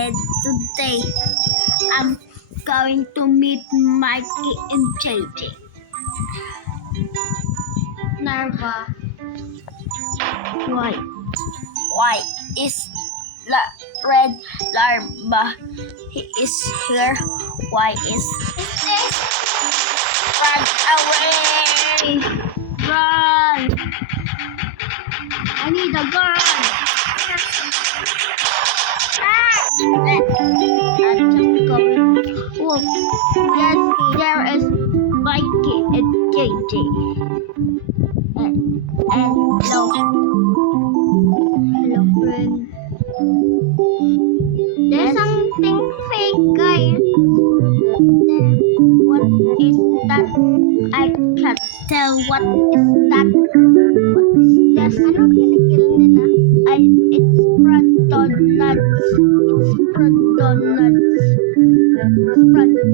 and today I'm going to meet Mikey and JJ. Narva. Why? Why is the red larva? He is here. Why is This run away? Run! I need a gun. I'm just going. Look, yes, there is Mikey and JJ. And hello, friend. There's something fake, guys. There. What is that? I can't tell what is that. What is this? Ano kinikil nila? It's Pradonuts. It's Pradonuts.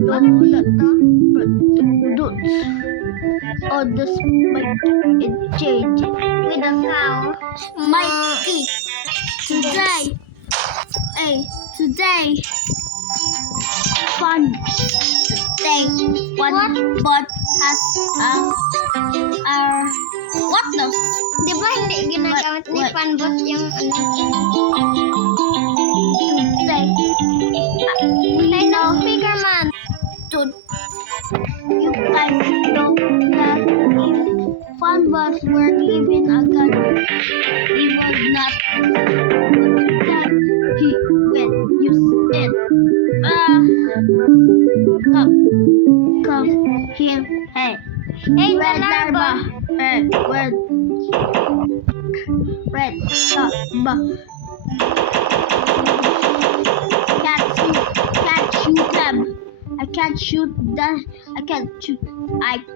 Bakit dito? Pradonuts. Oh, this Mikey and JJ. With a cow. Mikey, today, today, fun day. What bot has what the? Di ba hindi ginagamit ni What? Fanbot yung Today, we know speaker man? to you guys know that if Funbots were given a gun, he would not. But today, he will use it. Come here, hey, Hey, red the larva. red larva. Can't shoot them. I can't shoot that. I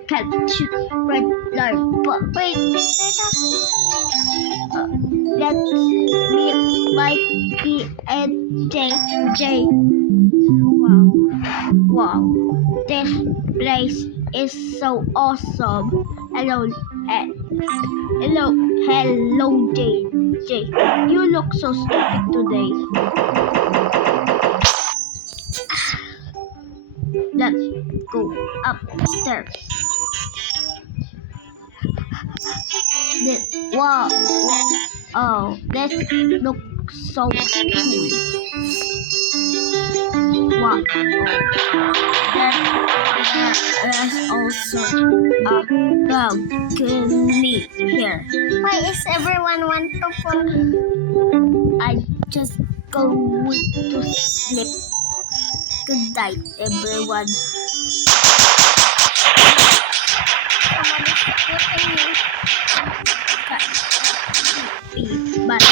can't shoot red larva. Wait, Let's meet Mikey and JJ. Wow, this place is so awesome. Hello, JJ. You look so stupid today. Let's go upstairs. Wow. Oh, this looks so cool. Wow. There's also a balcony here. why is everyone want to fall? I just going to sleep. Good night, everyone. Somebody's shooting me. But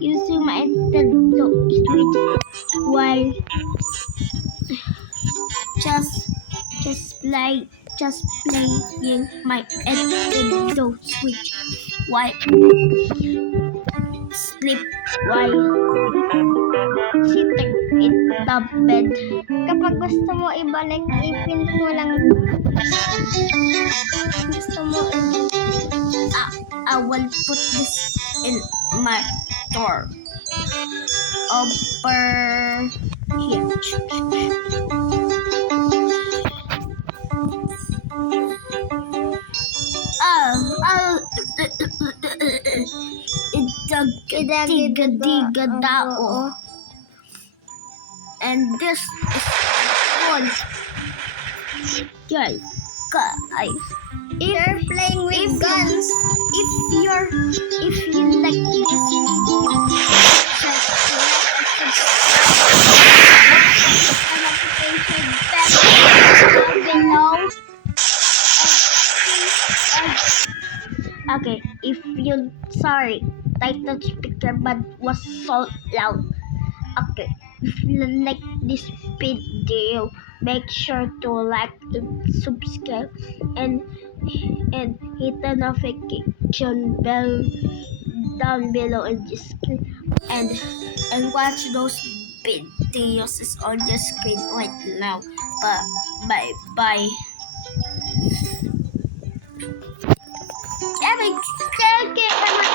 using my Nintendo Switch while just playing my Nintendo Switch while sleep while sitting in the bed. Kapag gusto mo ibalik, ipindot mo lang. Gusto mo I will put this in my door over here. It's a diga-diga-dao. And this is good. Guys, You're playing with guns. if you like this video, below. Okay, if you sorry, title speaker but was so loud. Okay, if you like this video, make sure to like and subscribe and hit the notification bell down below in the screen and watch those videos is on your screen right now. Bye bye. Every Sige,